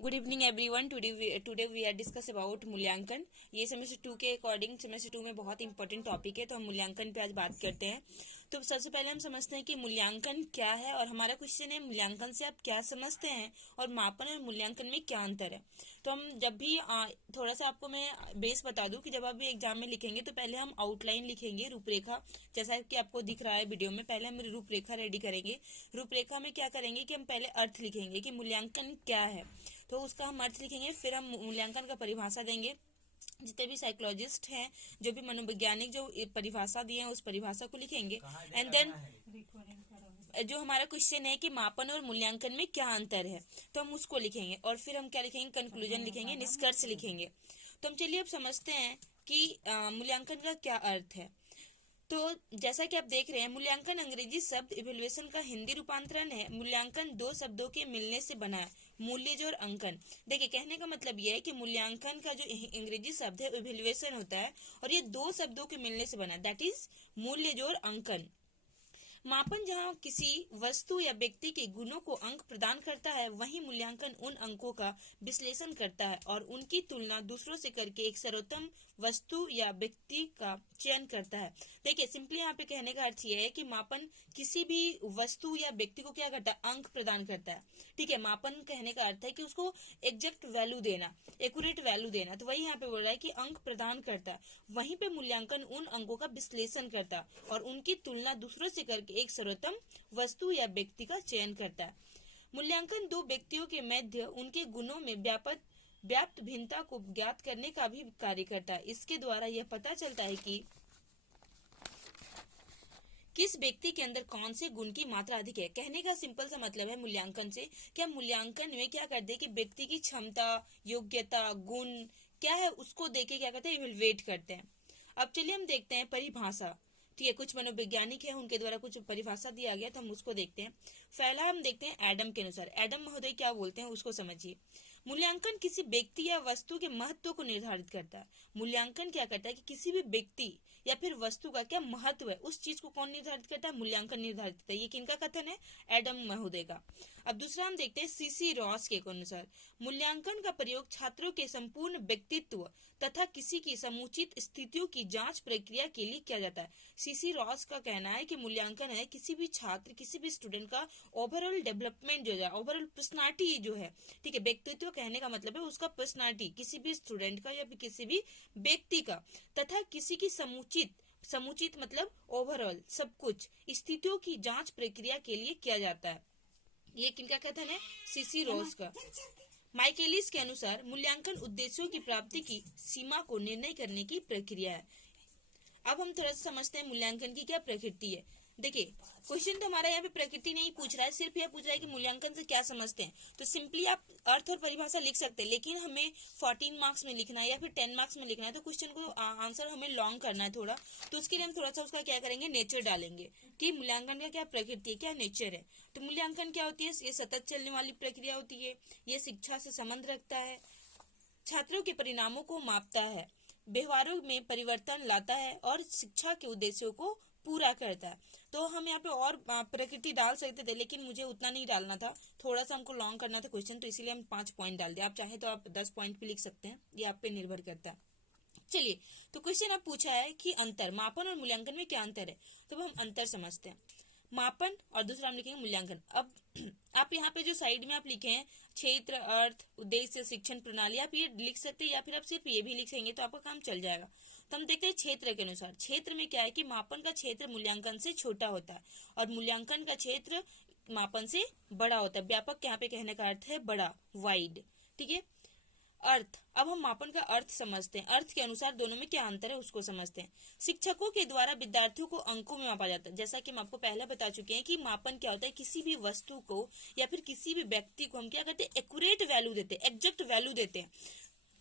Good evening everyone. Today we are discuss about मूल्यांकन। ये semester 2 के अकॉर्डिंग सेमेस्टर 2 में बहुत इंपॉर्टेंट टॉपिक है, तो हम मूल्यांकन पे आज बात करते हैं। तो सबसे पहले हम समझते हैं कि मूल्यांकन क्या है, और हमारा क्वेश्चन है मूल्यांकन से आप क्या समझते हैं और मापन और मूल्यांकन में क्या अंतर है। तो हम जब भी थोड़ा सा आपको मैं बेस बता दूं कि जब आप भी एग्जाम में लिखेंगे तो पहले हम आउटलाइन लिखेंगे, रूपरेखा, जैसा कि आपको दिख रहा है वीडियो में। पहले हम रूपरेखा रेडी करेंगे। रूपरेखा में क्या करेंगे कि हम पहले अर्थ लिखेंगे कि मूल्यांकन क्या है, तो उसका हम अर्थ लिखेंगे। फिर हम मूल्यांकन का परिभाषा देंगे। जितने भी साइकोलॉजिस्ट हैं, जो भी मनोवैज्ञानिक जो परिभाषा दिए हैं उस परिभाषा को लिखेंगे। एंड देन जो हमारा क्वेश्चन है कि मापन और मूल्यांकन में क्या अंतर है, तो हम उसको लिखेंगे। और फिर हम क्या लिखेंगे, कंक्लूजन लिखेंगे, निष्कर्ष लिखेंगे। तो हम चलिए अब समझते हैं कि मूल्यांकन का क्या अर्थ है। तो जैसा कि आप देख रहे हैं, मूल्यांकन अंग्रेजी शब्द इवेल्युएशन का हिंदी रूपांतरण है। मूल्यांकन दो शब्दों के मिलने से बना है, मूल्य और अंकन। देखिए, कहने का मतलब यह है कि मूल्यांकन का जो अंग्रेजी शब्द है इवेल्युएशन होता है, और ये दो शब्दों के मिलने से बना है, दैट इज मूल्य और अंकन। मापन जहाँ किसी वस्तु या व्यक्ति के गुणों को अंक प्रदान करता है, वहीं मूल्यांकन उन अंकों का विश्लेषण करता है और उनकी तुलना दूसरों से करके एक सर्वोत्तम वस्तु या व्यक्ति का चयन करता है। देखिए, सिंपली यहाँ पे कहने का अर्थ यह है कि मापन किसी भी वस्तु या व्यक्ति को क्या करता है, अंक प्रदान करता है। ठीक है, मापन कहने का अर्थ है कि उसको एग्जैक्ट वैल्यू देना, एक्यूरेट वैल्यू देना। तो वही यहाँ पे बोल रहा है कि अंक प्रदान करता है, वहीं पे मूल्यांकन उन अंकों का विश्लेषण करता है और उनकी तुलना दूसरों से करके एक सर्वोत्तम वस्तु या व्यक्ति का चयन करता है। मूल्यांकन दो व्यक्तियों के मध्य उनके गुणों में व्याप्त भिन्नता को ज्ञात करने का भी कार्य करता है। इसके द्वारा यह पता चलता है कि किस व्यक्ति के अंदर कौन से गुण की मात्रा अधिक है। कहने का सिंपल सा मतलब है मूल्यांकन से, क्या मूल्यांकन में क्या करते हैं कि व्यक्ति की क्षमता, योग्यता, गुण क्या है उसको देके क्या करते हैं, इवेलुएट करते हैं। अब चलिए हम देखते हैं परिभाषा। ठीक है, कुछ मनोवैज्ञानिक है, उनके द्वारा कुछ परिभाषा दिया गया, तो हम उसको देखते हैं। पहला हम देखते हैं एडम के अनुसार। एडम महोदय क्या बोलते हैं उसको समझिए। मूल्यांकन किसी व्यक्ति या वस्तु के महत्व को निर्धारित करता है। मूल्यांकन क्या करता है कि किसी भी व्यक्ति या फिर वस्तु का क्या महत्व है, उस चीज को कौन निर्धारित करता है, मूल्यांकन निर्धारित करता है। ये किनका कथन है, एडम महोदय का। अब दूसरा हम देखते हैं सीसी रॉस के अनुसार। मूल्यांकन का प्रयोग छात्रों के संपूर्ण व्यक्तित्व तथा किसी की समुचित स्थितियों की जांच प्रक्रिया के लिए किया जाता है। सीसी रॉस का कहना है कि मूल्यांकन है किसी भी छात्र, किसी भी स्टूडेंट का ओवरऑल डेवलपमेंट जो है, ओवरऑल पर्सनालिटी जो है। ठीक है, व्यक्तित्व कहने का मतलब है उसका पर्सनालिटी, किसी भी स्टूडेंट का या फिर किसी भी व्यक्ति का, तथा किसी की समुचित मतलब ओवरऑल सब कुछ स्थितियों की जांच प्रक्रिया के लिए किया जाता है। ये किनका कथन है, सीसी रॉस का। माइकेलिस के अनुसार मूल्यांकन उद्देश्यों की प्राप्ति की सीमा को निर्णय करने की प्रक्रिया है। अब हम थोड़ा सा समझते हैं मूल्यांकन की क्या प्रकृति है। देखिए, क्वेश्चन तो हमारा यहाँ पे प्रकृति नहीं पूछ रहा है, सिर्फ यह पूछ रहा है कि मूल्यांकन से क्या समझते हैं। तो सिंपली आप अर्थ और परिभाषा लिख सकते हैं, लेकिन हमें 14 मार्क्स में लिखना है या फिर 10 मार्क्स में लिखना है, तो क्वेश्चन को आंसर हमें लॉन्ग करना है थोड़ा। तो उसके लिए हम थोड़ा सा उसका क्या करेंगे, नेचर डालेंगे कि मूल्यांकन का क्या प्रकृति है, क्या नेचर है। तो मूल्यांकन क्या होती है, ये सतत चलने वाली प्रक्रिया होती है, ये शिक्षा से संबंध रखता है, छात्रों के परिणामों को मापता है, व्यवहारों में परिवर्तन लाता है और शिक्षा के उद्देश्यों को पूरा करता है। तो हम यहाँ पे और प्रकृति डाल सकते थे, लेकिन मुझे उतना नहीं डालना था, थोड़ा सा हमको लॉन्ग करना था क्वेश्चन, तो इसीलिए हम 5 पॉइंट डाल दिया। आप चाहे तो आप 10 पॉइंट भी लिख सकते हैं, ये आप पे निर्भर करता है। चलिए, तो क्वेश्चन अब पूछा है कि अंतर, मापन और मूल्यांकन में क्या अंतर है। तो हम अंतर समझते हैं, मापन और दूसरा हम लिखेंगे मूल्यांकन। अब आप यहाँ पे जो साइड में आप लिखे हैं क्षेत्र, अर्थ, उद्देश्य, शिक्षण प्रणाली, आप ये लिख सकते हैं या फिर आप सिर्फ ये भी लिखेंगे तो आपका काम चल जाएगा। तो हम देखते हैं क्षेत्र के अनुसार। क्षेत्र में क्या है कि मापन का क्षेत्र मूल्यांकन से छोटा होता है और मूल्यांकन का क्षेत्र मापन से बड़ा होता है। व्यापक यहाँ पे कहने का अर्थ है बड़ा, वाइड। ठीक है, अर्थ। अब हम मापन का अर्थ समझते हैं, अर्थ के अनुसार दोनों में क्या अंतर है उसको समझते हैं। शिक्षकों के द्वारा विद्यार्थियों को अंकों में मापा जाता है। जैसा कि हम आपको पहले बता चुके हैं कि मापन क्या होता है, किसी भी वस्तु को या फिर किसी भी व्यक्ति को हम क्या करते हैं, एक्यूरेट वैल्यू देते हैं, एग्जैक्ट वैल्यू देते हैं।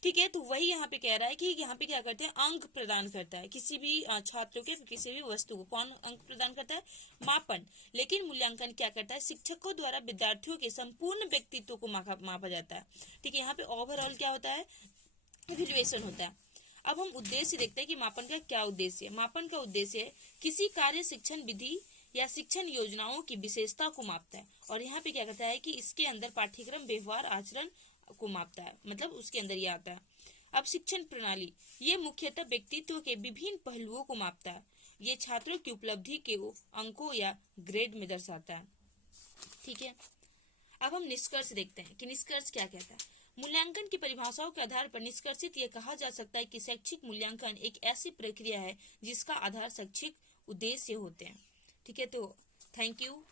ठीक है, तो वही यहाँ पे कह रहा है कि यहाँ पे क्या करते हैं, अंक प्रदान करता है किसी भी छात्रों के, किसी भी वस्तु को कौन अंक प्रदान करता है, मापन। लेकिन मूल्यांकन क्या करता है, शिक्षकों द्वारा विद्यार्थियों के संपूर्ण व्यक्तित्व को मापा जाता है। ठीक है, यहाँ पे ओवरऑल क्या होता है, इवैल्यूएशन होता है। अब हम उद्देश्य देखते हैं कि मापन का क्या उद्देश्य है। मापन का उद्देश्य है किसी कार्य, शिक्षण विधि या शिक्षण योजनाओं की विशेषता को मापता है। और यहाँ पे क्या कहता है कि इसके अंदर पाठ्यक्रम, व्यवहार, आचरण को मापता है, मतलब उसके अंदर ये आता है। अब शिक्षण प्रणाली, ये मुख्यतः व्यक्तित्व के विभिन्न पहलुओं को मापता है। ये छात्रों की उपलब्धि के अंकों या ग्रेड में दर्शाता है। ठीक है, अब हम निष्कर्ष देखते हैं कि निष्कर्ष क्या कहता है। मूल्यांकन की परिभाषाओं के आधार पर निष्कर्षित यह कहा जा सकता है कि शैक्षिक मूल्यांकन एक ऐसी प्रक्रिया है जिसका आधार शैक्षिक उद्देश्य होते हैं। ठीक है, तो थैंक यू।